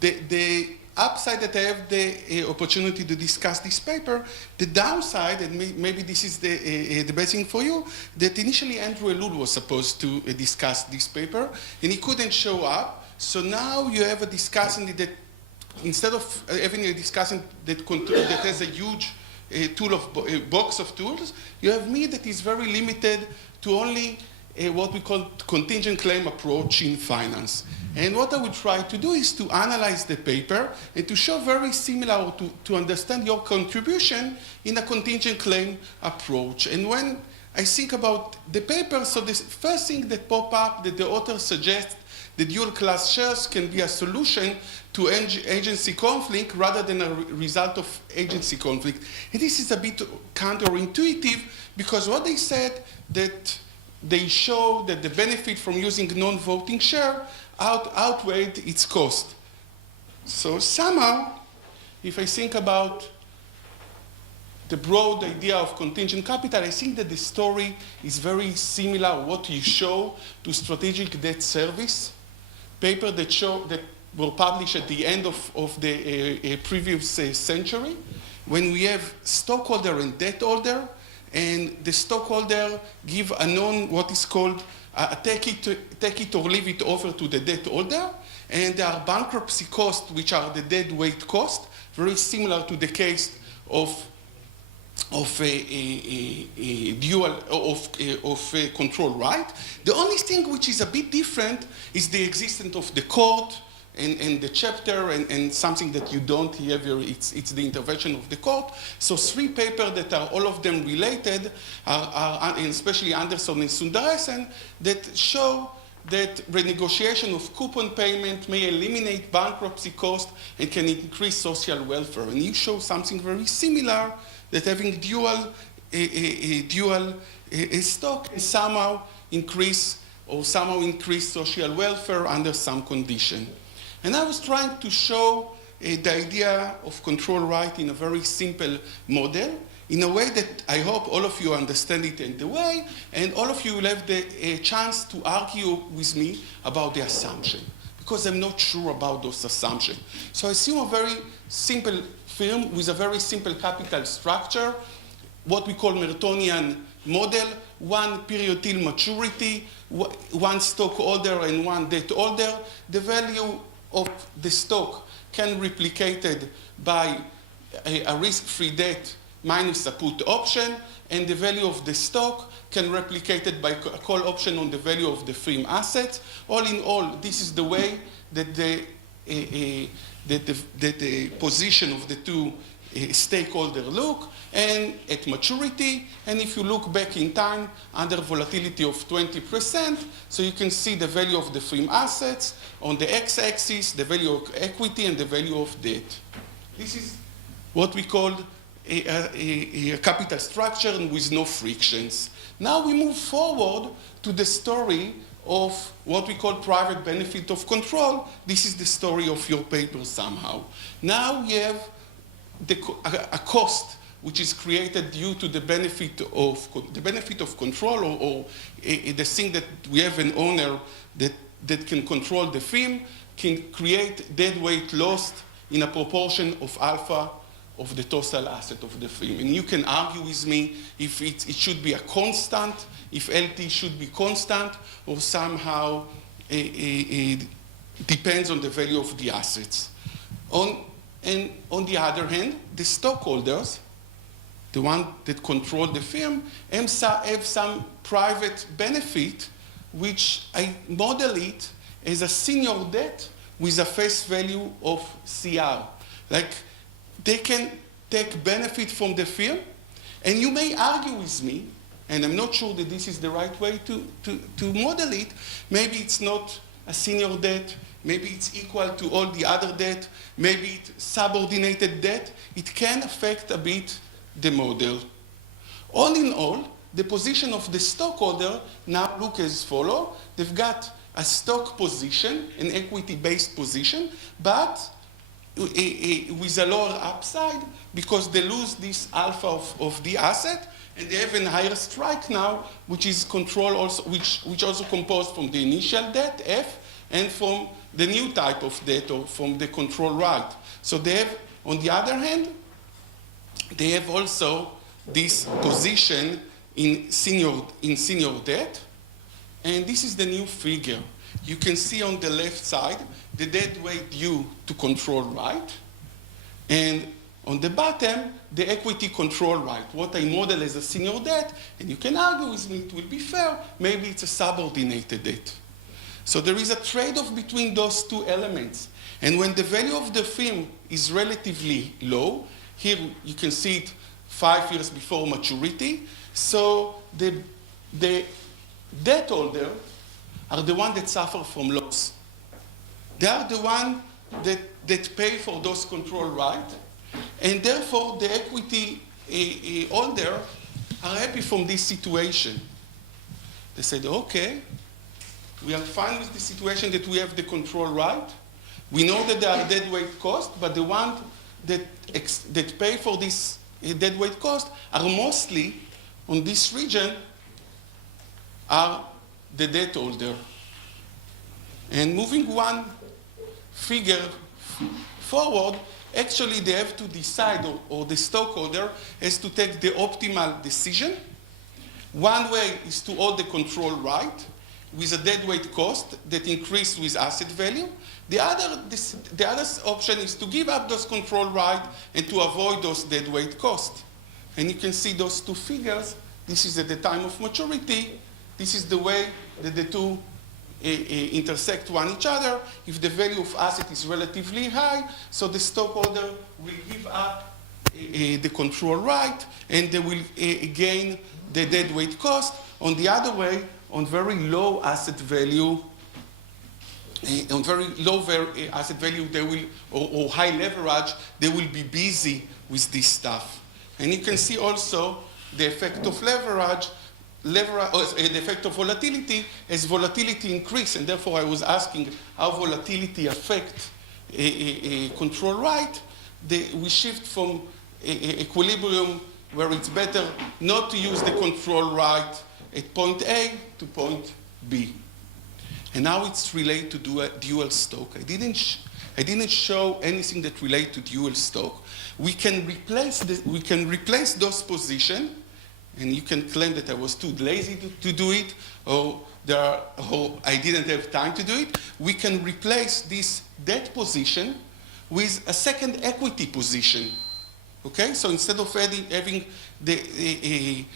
The upside that I have the opportunity to discuss this paper, the downside, and maybe this is the best thing for you, that initially Andrew Elul was supposed to discuss this paper, and he couldn't show up. So now you have a discussant that, instead of having a discussant that has a huge box of tools, you have me that is very limited to only what we call contingent claim approach in finance. And what I would try to do is to analyze the paper and to show very similar, to understand your contribution in a contingent claim approach. And when I think about the paper, so the first thing that pop up that the author suggests that dual class shares can be a solution to agency conflict rather than a result of agency conflict. And this is a bit counterintuitive because what they said that they show that the benefit from using non-voting share outweighed its cost. So somehow, if I think about the broad idea of contingent capital, I think that the story is very similar what you show to strategic debt service. Paper that were published at the end of the previous century, when we have stockholder and debt holder, and the stockholder give what is called a take it or leave it offer to the debt holder, and there are bankruptcy costs, which are the dead weight cost, very similar to the case of control right. The only thing which is a bit different is the existence of the court and the chapter and something that you don't have here, it's the intervention of the court. So 3 papers that are all of them related, and especially Anderson and Sundaresan, that show that renegotiation of coupon payment may eliminate bankruptcy cost and can increase social welfare. And you show something very similar, that having dual stock can somehow increase social welfare under some condition. And I was trying to show the idea of control right in a very simple model, in a way that I hope all of you understand it in the way, and all of you will have the chance to argue with me about the assumption, because I'm not sure about those assumptions. So I assume a very simple firm with a very simple capital structure, what we call Mertonian model, 1 period till maturity, 1 stockholder and 1 debt holder. The value of the stock can be replicated by a risk-free debt minus a put option, and the value of the stock can be replicated by a call option on the value of the firm assets. All in all, this is the way that the position of the 2 stakeholders look, and at maturity, and if you look back in time under volatility of 20%, so you can see the value of the firm assets on the x-axis, the value of equity, and the value of debt. This is what we call a capital structure with no frictions. Now we move forward to the story of what we call private benefit of control. This is the story of your paper somehow. Now we have a cost which is created due to the benefit of control, or the thing that we have an owner that can control the firm, can create dead weight loss in a proportion of alpha of the total asset of the firm. And you can argue with me if it should be a constant, if LT should be constant, or somehow depends on the value of the assets. And on the other hand, the stockholders, the one that control the firm, have some private benefit, which I model it as a senior debt with a face value of CR. Like, they can take benefit from the firm, and you may argue with me, and I'm not sure that this is the right way to model it. Maybe it's not a senior debt, maybe it's equal to all the other debt, maybe it's subordinated debt. It can affect a bit the model. All in all, the position of the stockholder now look as follows. They've got a stock position, an equity-based position, but with a lower upside because they lose this alpha of the asset, and they have a higher strike now, which is control also, which also composed from the initial debt, F, and from the new type of debt, or from the control right. So they have, on the other hand, they have also this position in senior debt, and this is the new figure. You can see on the left side the debt weight due to control right, and on the bottom the equity control right, what I model as a senior debt, and you can argue with me it will be fair, maybe it's a subordinated debt. So there is a trade-off between those two elements, and when the value of the firm is relatively low, here you can see it 5 years before maturity, so the debt holder are the ones that suffer from loss. They are the ones that pay for those control rights, and therefore the equity holder are happy from this situation. They said, okay, we are fine with the situation that we have the control right. We know that there are deadweight costs, but the ones that pay for this deadweight cost are mostly on this region are the debt holder. And moving one figure forward, actually they have to decide, or the stockholder has to take the optimal decision. One way is to hold the control right with a deadweight cost that increase with asset value. The other option is to give up those control rights and to avoid those deadweight costs. And you can see those two figures. This is at the time of maturity. This is the way that the two intersect each other. If the value of asset is relatively high, so the stockholder will give up the control right, and they will gain the deadweight cost. On the other way, on very low asset value, asset value, they will, or high leverage, they will be busy with this stuff. And you can see also the effect of leverage, the effect of volatility as volatility increase, and therefore I was asking how volatility affect a control right. We shift from equilibrium where it's better not to use the control right at point A to point B. And now it's related to dual stock. I didn't show anything that relates to dual stock. We can replace those positions, and you can claim that I was too lazy to do it, or I didn't have time to do it. We can replace this debt position with a second equity position. Okay, so instead of having the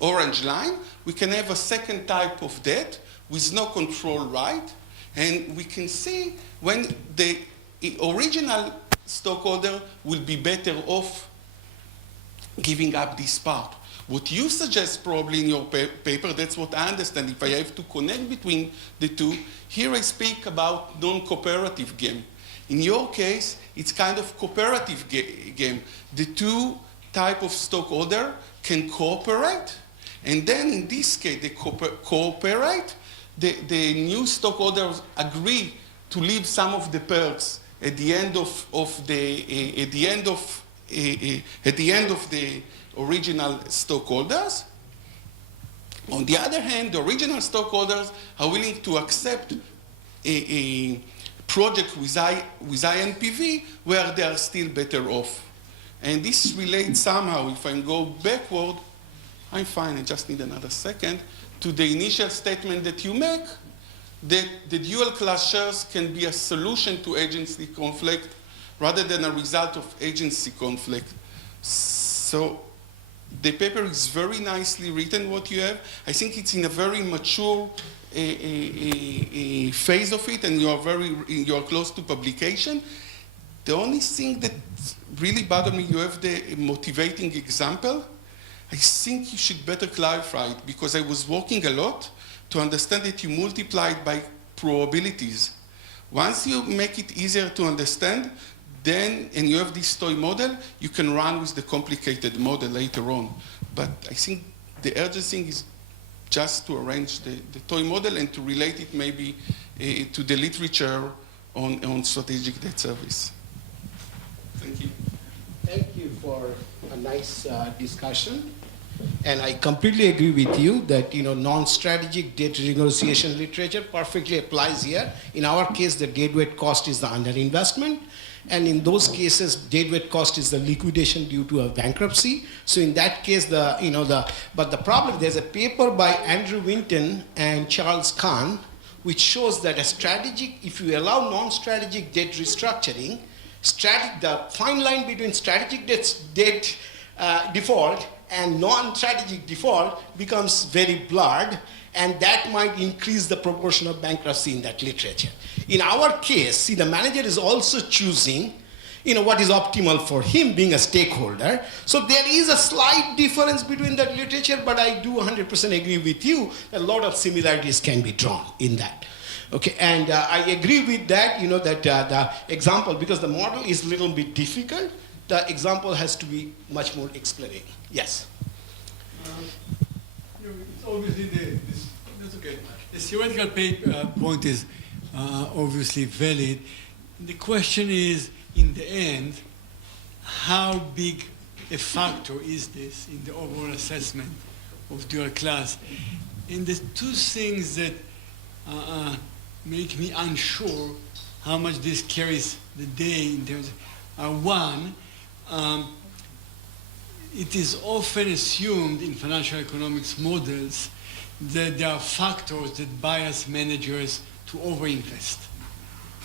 orange line, we can have a second type of debt with no control right, and we can see when the original stockholder will be better off giving up this part. What you suggest probably in your paper, that's what I understand. If I have to connect between the two, here I speak about non-cooperative game. In your case, it's kind of cooperative game. The two type of stockholder can cooperate, and then in this case, they cooperate. The new stockholders agree to leave some of the perks at the end of the original stockholders. On the other hand, the original stockholders are willing to accept a project with high NPV where they are still better off. And this relates somehow, if I go backward, I'm fine, I just need another second, to the initial statement that you make, that the dual class shares can be a solution to agency conflict rather than a result of agency conflict. So the paper is very nicely written, what you have. I think it's in a very mature phase of it, and you are close to publication. The only thing that really bothered me, you have the motivating example. I think you should better clarify it, because I was working a lot to understand that you multiply it by probabilities. Once you make it easier to understand, then, and you have this toy model, you can run with the complicated model later on. But I think the urgency is just to arrange the toy model and to relate it maybe to the literature on strategic debt service. Thank you. Thank you for a nice discussion. And I completely agree with you that non-strategic debt renegotiation literature perfectly applies here. In our case, the deadweight cost is the underinvestment. And in those cases, deadweight cost is the liquidation due to a bankruptcy. So in that case, but the problem, there's a paper by Andrew Winton and Charles Kahn, which shows that if you allow non-strategic debt restructuring, the fine line between strategic debt default and non-strategic default becomes very blurred, and that might increase the proportion of bankruptcy in that literature. In our case, see, the manager is also choosing what is optimal for him being a stakeholder. So there is a slight difference between that literature, but I do 100% agree with you that a lot of similarities can be drawn in that. Okay, and I agree with that, that the example, because the model is a little bit difficult, the example has to be much more explaining. Yes? It's obviously that's okay. The theoretical point is obviously valid. The question is, in the end, how big a factor is this in the overall assessment of dual class? And the two things that make me unsure how much this carries the day in terms of, one, it is often assumed in financial economics models that there are factors that bias managers to overinvest.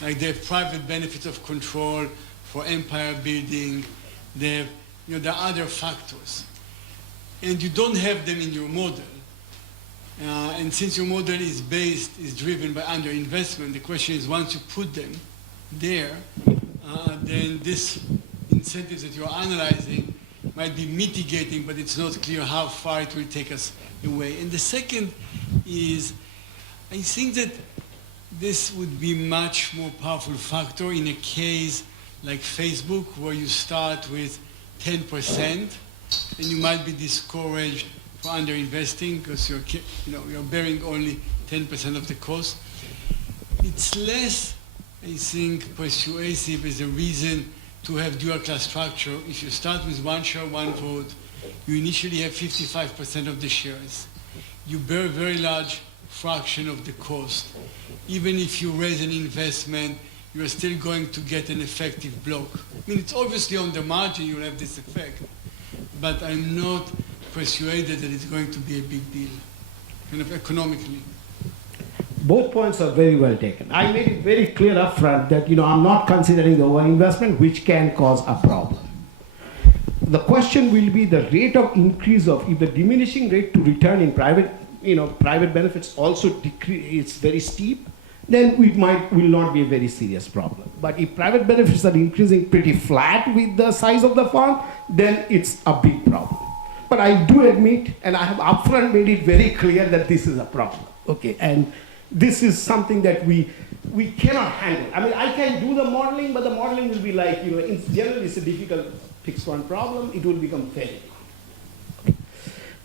Like they have private benefits of control for empire building, there are other factors. And you don't have them in your model. And since your model is driven by underinvestment, the question is, once you put them there, then this incentives that you're analyzing might be mitigating, but it's not clear how far it will take us away. And the second is, I think that this would be much more powerful factor in a case like Facebook, where you start with 10%, and you might be discouraged for underinvesting because you're bearing only 10% of the cost. It's less, I think, persuasive as a reason to have dual class structure. If you start with one share, one vote, you initially have 55% of the shares. You bear a very large fraction of the cost. Even if you raise an investment, you're still going to get an effective block. I mean, it's obviously on the margin you'll have this effect, but I'm not persuaded that it's going to be a big deal, kind of economically. Both points are very well taken. I made it very clear up front that I'm not considering the overinvestment, which can cause a problem. The question will be the rate of increase of, if the diminishing rate to return in private benefits also decrease, it's very steep, then will not be a very serious problem. But if private benefits are increasing pretty flat with the size of the firm, then it's a big problem. But I do admit, and I have upfront made it very clear that this is a problem. Okay, and this is something that we cannot handle. I mean, I can do the modeling, but the modeling will be like, in general, it's a difficult fixed point problem. It will become very difficult.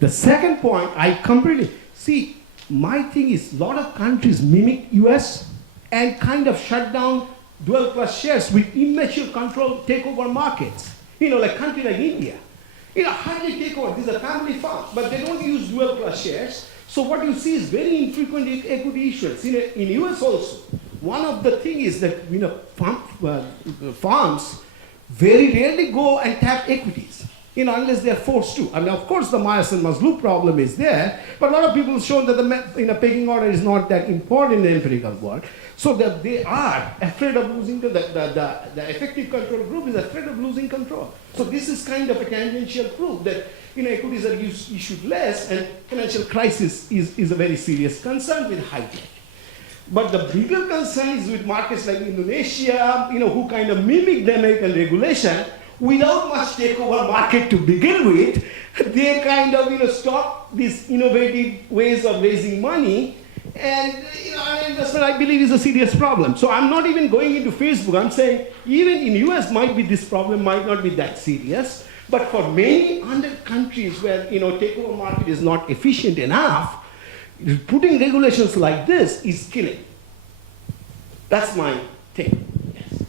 The second point, I completely see. My thing is, a lot of countries mimic US and kind of shut down dual class shares with immature control takeover markets. Like country like India. Hardly take over. These are family farms, but they don't use dual class shares. So what you see is very infrequent equity issuance. In US also, one of the things is that farms very rarely go and tap equities, unless they're forced to. I mean, of course, the Myers and Maslou problem is there, but a lot of people have shown that the pecking order is not that important in the empirical world. So that they are afraid of losing the effective control group is afraid of losing control. So this is kind of a tangential proof that equities are issued less, and financial crisis is a very serious concern with high debt. But the bigger concern is with markets like Indonesia, who kind of mimic the American regulation without much takeover market to begin with. They kind of stop these innovative ways of raising money. And investment, I believe, is a serious problem. So I'm not even going into Facebook. I'm saying even in US this problem might not be that serious. But for many other countries where takeover market is not efficient enough, putting regulations like this is killing. That's my take. Yes.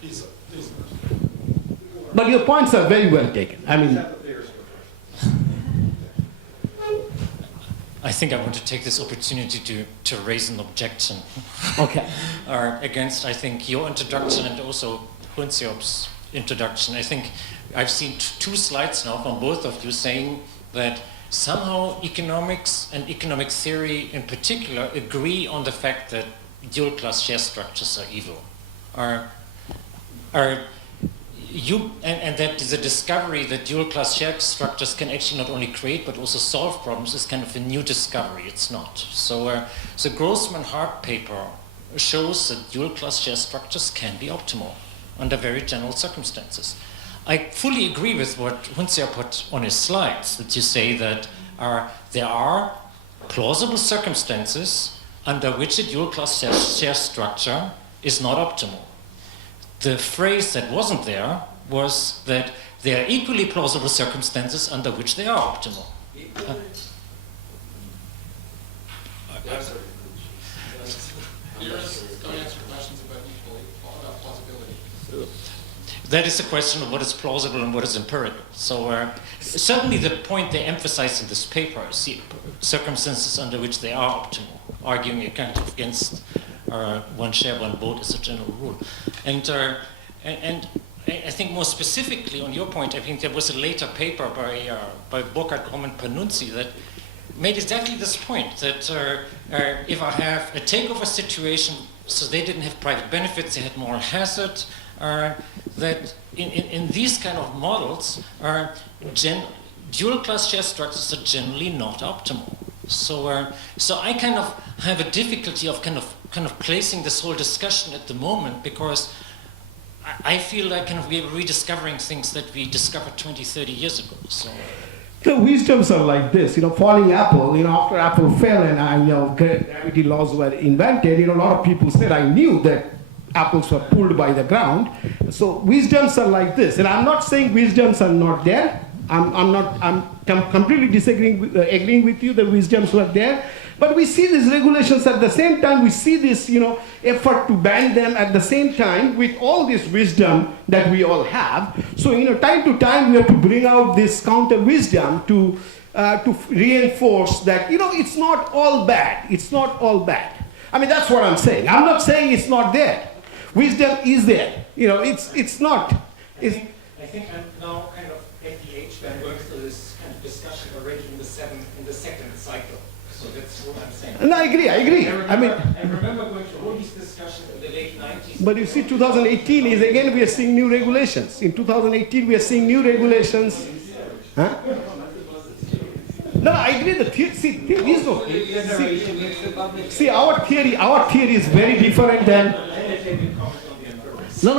Please. But your points are very well taken. I mean, I think I want to take this opportunity to raise an objection. okay. Against, I think, your introduction and also Hunsiop's introduction. I think I've seen two slides now from both of you saying that somehow economics and economic theory in particular agree on the fact that dual-class share structures are evil. And that the discovery that dual-class share structures can actually not only create but also solve problems is kind of a new discovery. It's not. So the Grossman-Hart paper shows that dual-class share structures can be optimal under very general circumstances. I fully agree with what Hunsiop put on his slides, that you say that there are plausible circumstances under which a dual-class share structure is not optimal. The phrase that wasn't there was that there are equally plausible circumstances under which they are optimal. Don't answer questions about plausibility. That is a question of what is plausible and what is empirical. So certainly the point they emphasize in this paper is the circumstances under which they are optimal, arguing against one share, one vote as a general rule. And I think more specifically on your point, I think there was a later paper by Burkhard Kromm and Panunzi that made exactly this point, that if I have a takeover situation, so they didn't have private benefits, they had moral hazard, that in these kind of models, dual-class share structures are generally not optimal. So I kind of have a difficulty of kind of placing this whole discussion at the moment, because I feel like kind of we're rediscovering things that we discovered 20, 30 years ago. So the wisdoms are like this, falling apple, after apple fell and gravity laws were invented, a lot of people said, I knew that apples were pulled by the ground. So wisdoms are like this. And I'm not saying wisdoms are not there. I'm completely agreeing with you that wisdoms were there. But we see these regulations at the same time. We see this, effort to ban them at the same time with all this wisdom that we all have. So, time to time we have to bring out this counter wisdom to reinforce that, it's not all bad. It's not all bad. I mean, that's what I'm saying. I'm not saying it's not there. Wisdom is there. It's not. I think I'm now kind of at the age where I work through this kind of discussion already in the second cycle. So that's what I'm saying. No, I agree. I remember going through all these discussions in the late 90s. But you see, 2018 is again we are seeing new regulations. In 2018 we are seeing new regulations. Huh? No, I agree. See, our theory is very different than. No,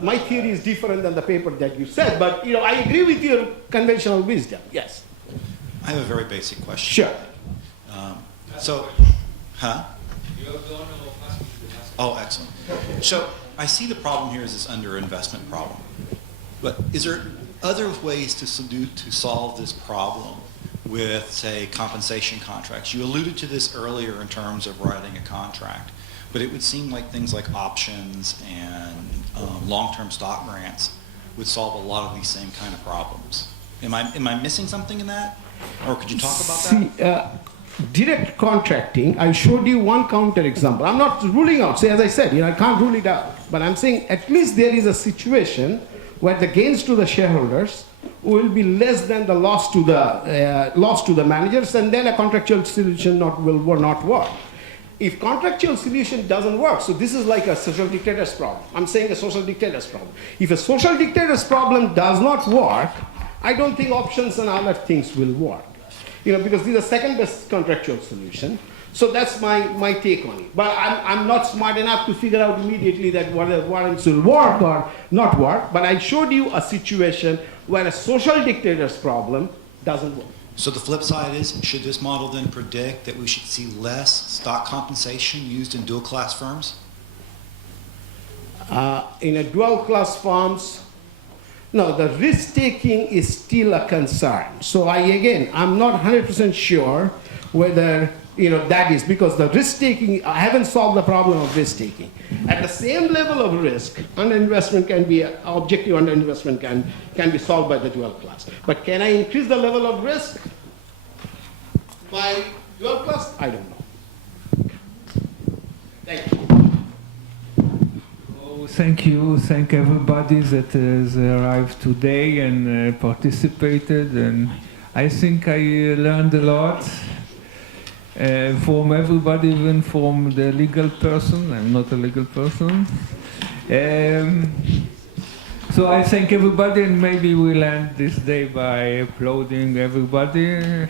my theory is different than the paper that you said, but I agree with your conventional wisdom. Yes. I have a very basic question. Sure. Oh, excellent. So I see the problem here is this underinvestment problem. But is there other ways to solve this problem with, say, compensation contracts? You alluded to this earlier in terms of writing a contract, but it would seem like things like options and long-term stock grants would solve a lot of these same kind of problems. Am I missing something in that? Or could you talk about that? Direct contracting, I showed you one counter example. I'm not ruling out, as I said, I can't rule it out. But I'm saying at least there is a situation where the gains to the shareholders will be less than the loss to the managers, and then a contractual solution will not work. If contractual solution doesn't work, so this is like a social dictator's problem. I'm saying a social dictator's problem. If a social dictator's problem does not work, I don't think options and other things will work. Because this is the second best contractual solution. So that's my take on it. But I'm not smart enough to figure out immediately that whether warrants will work or not work. But I showed you a situation where a social dictator's problem doesn't work. So the flip side is, should this model then predict that we should see less stock compensation used in dual-class firms? In a dual-class firms, no, the risk-taking is still a concern. So I'm not 100% sure whether that is because the risk taking, I haven't solved the problem of risk taking. At the same level of risk, underinvestment can be, objective underinvestment can be solved by the dual class. But can I increase the level of risk by dual class? I don't know. Thank you. Oh, thank you. Thank everybody that has arrived today and participated. And I think I learned a lot. From everybody, even from the legal person. I'm not a legal person. So I thank everybody, and maybe we'll end this day by applauding everybody.